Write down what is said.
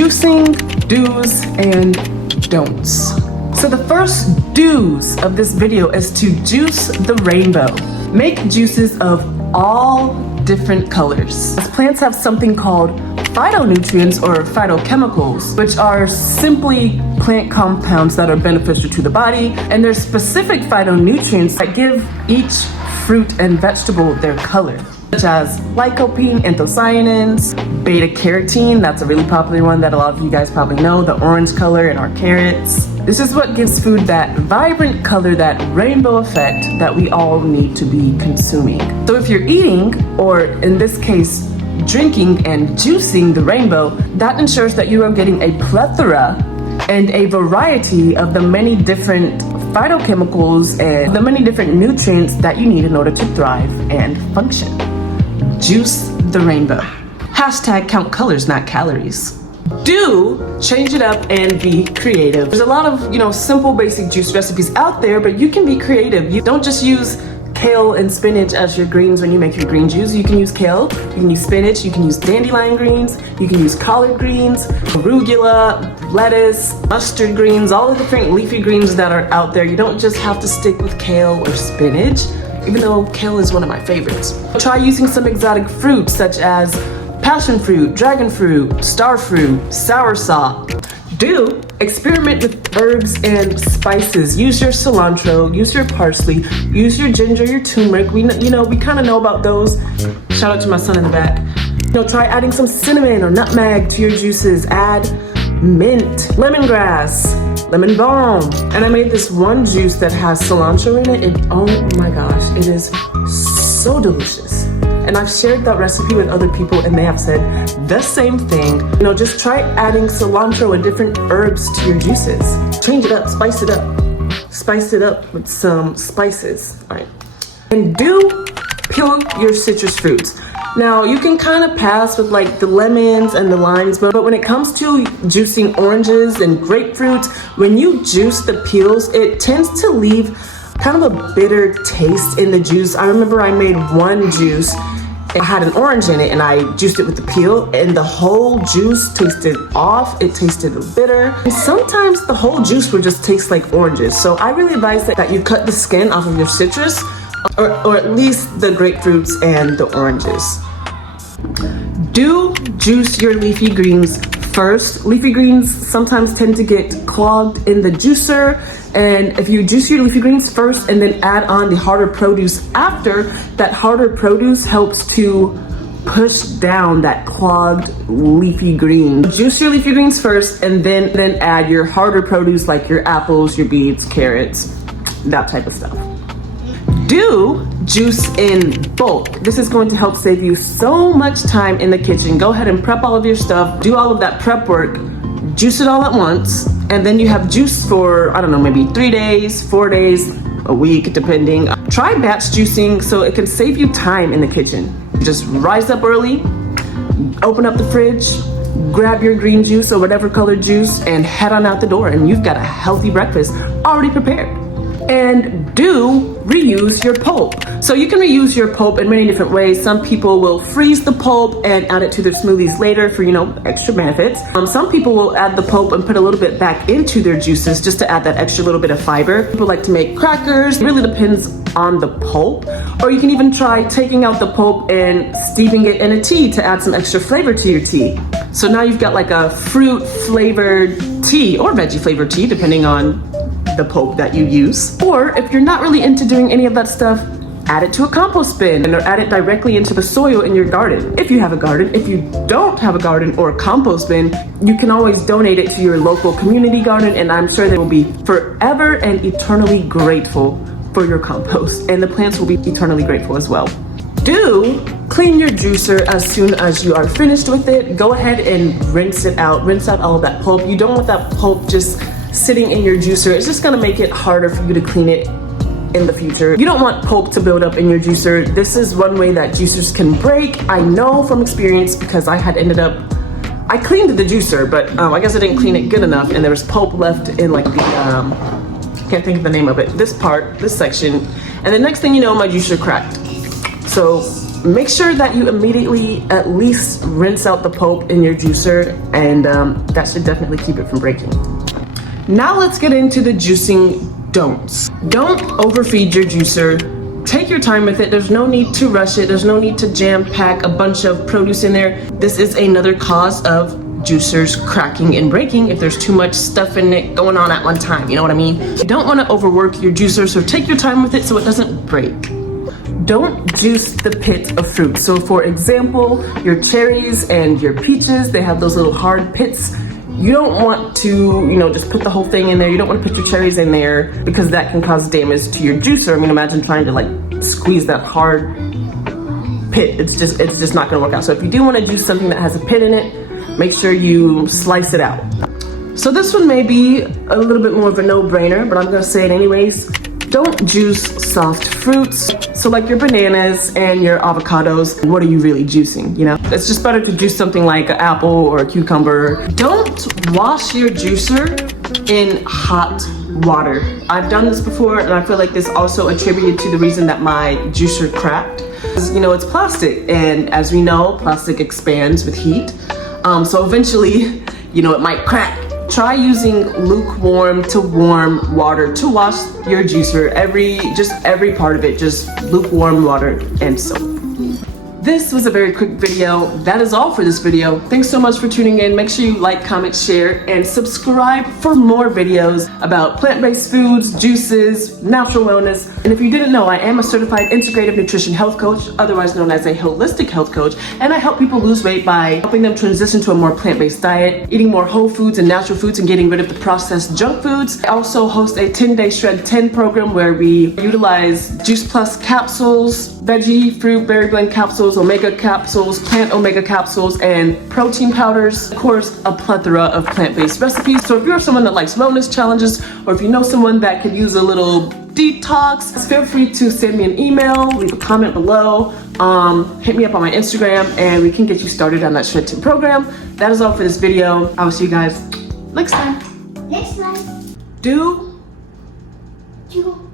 juicing do's and don'ts. So the first do's of this video is to juice the rainbow. Make juices of all different colors. Plants have something called phytonutrients or phytochemicals, which are simply plant compounds that are beneficial to the body, and there's specific phytonutrients that give each fruit and vegetable their color, such as lycopene, anthocyanins, beta carotene, that's a really popular one that a lot of you guys probably know, the orange color in our carrots. This is what gives food that vibrant color, that rainbow effect that we all need to be consuming. So if you're eating, or in this case, drinking and juicing the rainbow, that ensures that you are getting a plethora and a variety of the many different phytochemicals and the many different nutrients that you need in order to thrive and function. Juice the rainbow. Hashtag count colors, not calories. Do change it up and be creative. There's a lot of, simple basic juice recipes out there, but you can be creative. You don't just use kale and spinach as your greens when you make your green juice. You can use kale, you can use spinach, you can use dandelion greens, you can use collard greens, arugula, lettuce, mustard greens, all the different leafy greens that are out there. You don't just have to stick with kale or spinach, even though kale is one of my favorites. Try using some exotic fruits such as passion fruit, dragon fruit, star fruit, soursop. Do experiment with herbs and spices. Use your cilantro, use your parsley, use your ginger, your turmeric. We kind of know about those. Shout out to my son in the back. Try adding some cinnamon or nutmeg to your juices. Add mint, lemongrass, lemon balm. And I made this one juice that has cilantro in it, and oh my gosh, it is so delicious. And I've shared that recipe with other people and they have said the same thing. Just try adding cilantro and different herbs to your juices. Change it up, spice it up. Spice it up with some spices, right? And do peel your citrus fruits. Now, you can kind of pass with like the lemons and the limes, but when it comes to juicing oranges and grapefruits, when you juice the peels, it tends to leave kind of a bitter taste in the juice. I remember I made one juice, it had an orange in it, and I juiced it with the peel, and the whole juice tasted off. It tasted bitter. And sometimes the whole juice would just taste like oranges. So I really advise that you cut the skin off of your citrus, or at least the grapefruits and the oranges. Do juice your leafy greens first. Leafy greens sometimes tend to get clogged in the juicer, and if you juice your leafy greens first and then add on the harder produce after, that harder produce helps to push down that clogged leafy green. Juice your leafy greens first and then add your harder produce like your apples, your beets, carrots, that type of stuff. Do juice in bulk. This is going to help save you so much time in the kitchen. Go ahead and prep all of your stuff, do all of that prep work, juice it all at once, and then you have juice for, I don't know, maybe 3 days, 4 days, a week, depending. Try batch juicing so it can save you time in the kitchen. Just rise up early, open up the fridge, grab your green juice or whatever colored juice, and head on out the door, and you've got a healthy breakfast already prepared. And do reuse your pulp. So you can reuse your pulp in many different ways. Some people will freeze the pulp and add it to their smoothies later for, extra benefits. Some people will add the pulp and put a little bit back into their juices just to add that extra little bit of fiber. People like to make crackers. It really depends on the pulp. Or you can even try taking out the pulp and steeping it in a tea to add some extra flavor to your tea. So now you've got like a fruit flavored tea or veggie flavored tea, depending on the pulp that you use. Or if you're not really into doing any of that stuff, add it to a compost bin or add it directly into the soil in your garden. If you have a garden, if you don't have a garden or a compost bin, you can always donate it to your local community garden, and I'm sure they will be forever and eternally grateful for your compost, and the plants will be eternally grateful as well. Do clean your juicer as soon as you are finished with it. Go ahead and rinse it out. Rinse out all of that pulp. You don't want that pulp just sitting in your juicer. It's just gonna make it harder for you to clean it in the future. You don't want pulp to build up in your juicer. This is one way that juicers can break. I know from experience because I cleaned the juicer, but I guess I didn't clean it good enough, and there was pulp left in like the, can't think of the name of it, this section, and the next thing you know, my juicer cracked. So make sure that you immediately at least rinse out the pulp in your juicer, and that should definitely keep it from breaking. Now let's get into the juicing don'ts. Don't overfeed your juicer. Take your time with it. There's no need to rush it. There's no need to jam pack a bunch of produce in there. This is another cause of juicers cracking and breaking if there's too much stuff in it going on at one time. You know what I mean? You don't want to overwork your juicer, so take your time with it so it doesn't break. Don't juice the pit of fruit. So for example, your cherries and your peaches, they have those little hard pits. You don't want to, just put the whole thing in there. You don't want to put your cherries in there because that can cause damage to your juicer. I mean, imagine trying to squeeze that hard pit. It's just not gonna work out. So if you do want to juice something that has a pit in it, make sure you slice it out. So this one may be a little bit more of a no-brainer, but I'm gonna say it anyways. Don't juice soft fruits. So like your bananas and your avocados, what are you really juicing, It's just better to juice something like an apple or a cucumber. Don't wash your juicer in hot water. I've done this before, and I feel like this also attributed to the reason that my juicer cracked. It's plastic, and as we know, plastic expands with heat. So eventually, it might crack. Try using lukewarm to warm water to wash your juicer. Every part of it, just lukewarm water and soap. This was a very quick video. That is all for this video. Thanks so much for tuning in. Make sure you like, comment, share, and subscribe for more videos about plant-based foods, juices, natural wellness. And if you didn't know, I am a certified Integrative Nutrition Health Coach, otherwise known as a holistic health coach, and I help people lose weight by helping them transition to a more plant-based diet, eating more whole foods and natural foods, and getting rid of the processed junk foods. I also host a 10-day Shred 10 program where we utilize Juice Plus capsules, veggie, fruit, berry blend capsules, omega capsules, plant omega capsules, and protein powders. Of course, a plethora of plant-based recipes. So if you're someone that likes wellness challenges, or if you know someone that could use a little detox, feel free to send me an email, leave a comment below, hit me up on my Instagram, and we can get you started on that Shred 10 program. That is all for this video. I will see you guys next time. Next time. Do You